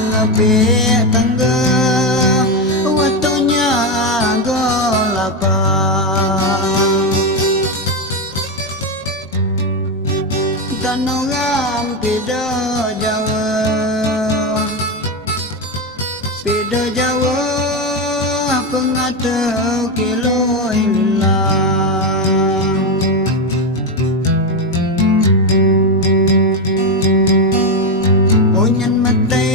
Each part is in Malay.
ngepik tangga waktunya gelapang dan orang Pida Jawa pengatau kilo hilang onyan mati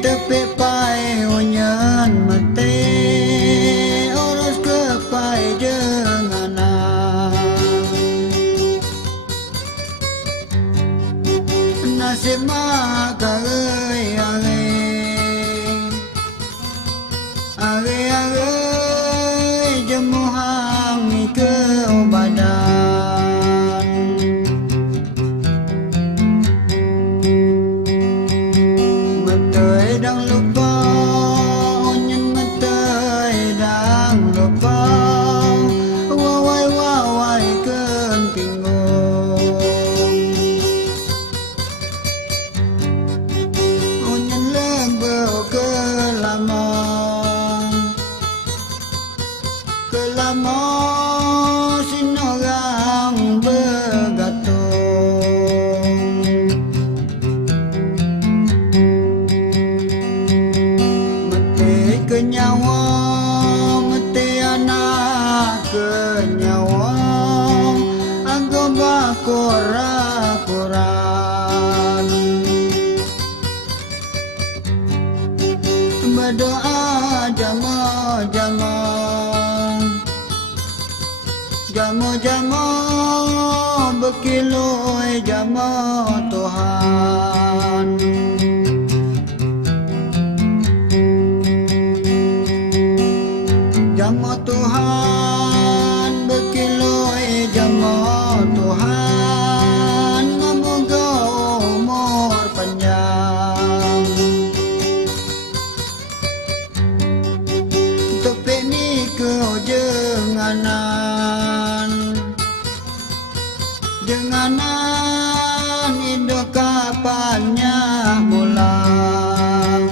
tepi pai onyan mati urus ke pai jenganan nasib mak Are jemuhang ke badan Metai dang lupa onyan metai dang lupa Wawai ken tinggung onyan lembau kelama sinorang bergantung mati ke nyawa mati anak ke nyawa anggo bakora-koran berdoa Jamo berkiloi jamo Tuhan Jamo Tuhan berkiloi jamo Tuhan semoga umur panjang Tepi ni kau Jenganan hidup kapannya pulang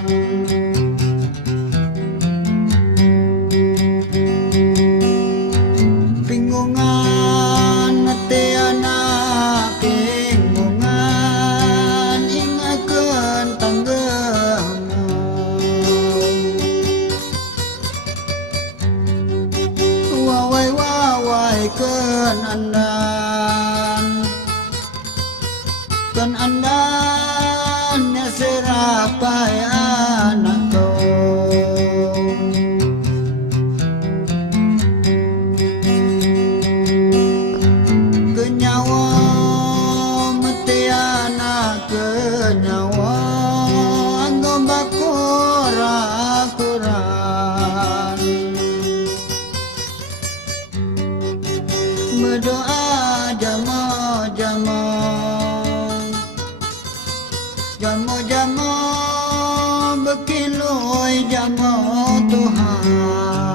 Bingungan mati anak bingungan ingatkan tanggamu Wawai ken andannya serapai anakku kenyawa mati anak kenyawa anggo bakura-kuran berdoa Jamo berkiloi jamo Tuhan